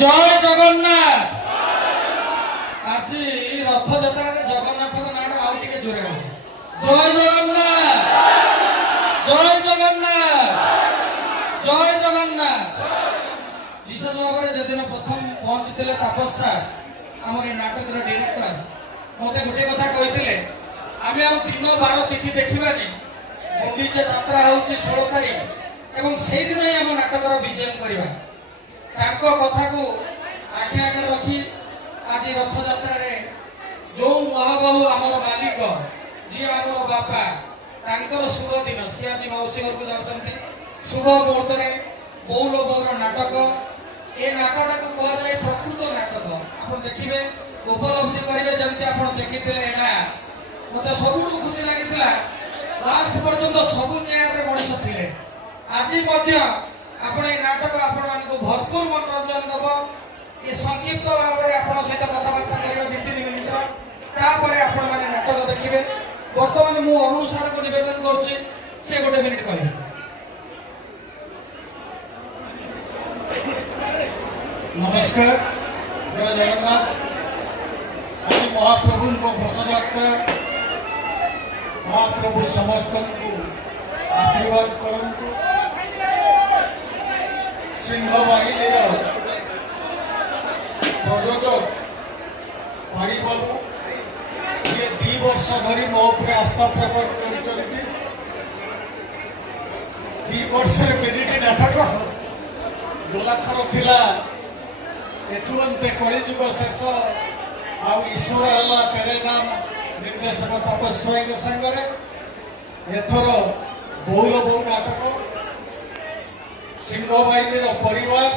জয় জগন্নাথ। আজি রথযাত্রার জগন্নাথଙ୍କ ନାଁଟା ଆଉ ଟିକେ ଜୋରେ ହବ। ଜୟ ଜଗନ୍ନାଥ, ଜୟ ଜଗନ୍ନାଥ, ଜୟ ଜଗନ୍ନାଥ। ବିଶେଷ ଭାବରେ ଯେଦିନ ପ୍ରଥମ ପହଞ୍ଚିଥିଲେ ତାପସ ସାର୍ ଆମର ଏ ନାଟକର ଡିରେକ୍ଟର ମତେ ଗୋଟିଏ କଥା କହିଥିଲେ, ଆମେ ଆଉ ଦିନ ବାର ତିଥି ଦେଖିବାନି, ଗୁଣ୍ଡିଚା ଯାତ୍ରା ହେଉଛି 16 ତାରିଖ ଏବଂ ସେଇଦିନ ହିଁ ଆମ ନାଟକର ବିଜୟ କରିବା। ତାଙ୍କ କଥାକୁ ଆଖି ଆଗରେ ରଖି ଆଜି ରଥଯାତ୍ରାରେ ଯେଉଁ ମହାବାହୁ ଆମର ମାଲିକ ଯିଏ ଆମର ବାପା ତାଙ୍କର ଶୁଭ ଦିନ, ସିଏ ଆଜି ମାଉସୀ ଘରକୁ ଯାଉଛନ୍ତି। ଶୁଭ ମୁହୂର୍ତ୍ତରେ ବଉଲ ବଉର ନାଟକ, ଏ ନାଟକଟାକୁ କୁହାଯାଏ ପ୍ରକୃତ ନାଟକ। ଆପଣ ଦେଖିବେ, ଉପଲବ୍ଧି କରିବେ ଯେମିତି ଆପଣ ଦେଖିଥିଲେ। ଏଇଟା ମତେ ସବୁଠୁ ଖୁସି ଲାଗିଥିଲା, ଲାଷ୍ଟ ପର୍ଯ୍ୟନ୍ତ ସବୁ ଚେୟାରରେ ମଣିଷ ଥିଲେ। ଆଜି ମଧ୍ୟ ଆପଣ ଏ ନାଟକ ଆପଣମାନଙ୍କୁ ଭରପୁର ମନୋରଞ୍ଜନ ଦେବ। ଏ ସଂକ୍ଷିପ୍ତ ଭାବରେ ଆପଣଙ୍କ ସହିତ କଥାବାର୍ତ୍ତା କରିବା 2-3 ମିନିଟର, ତାପରେ ଆପଣମାନେ ନାଟକ ଦେଖିବେ। ବର୍ତ୍ତମାନ ମୁଁ ଅରୁଣ ସାର୍ଙ୍କୁ ନିବେଦନ କରୁଛି, ସେ 1 ମିନିଟ କହିବେ। नमस्कार, जय जगन्नाथ। आज महाप्रभु घोषयात्रा, महाप्रभु समस्त को आशीर्वाद करंतु। सिंह बाहिनी प्रयोजक पाड़ीबाबू ये 2 वर्ष धरी मो उपर आस्था प्रकट कर 2 वर्ष मिनिट नाटक गला थर थिला एथुअंते कलिजुग शेष आउ ईश्वर हला तेरे नाम निर्देशक तपस्वी संगे एथर बौल बौ नाटक सिंह बाहिनी परिवार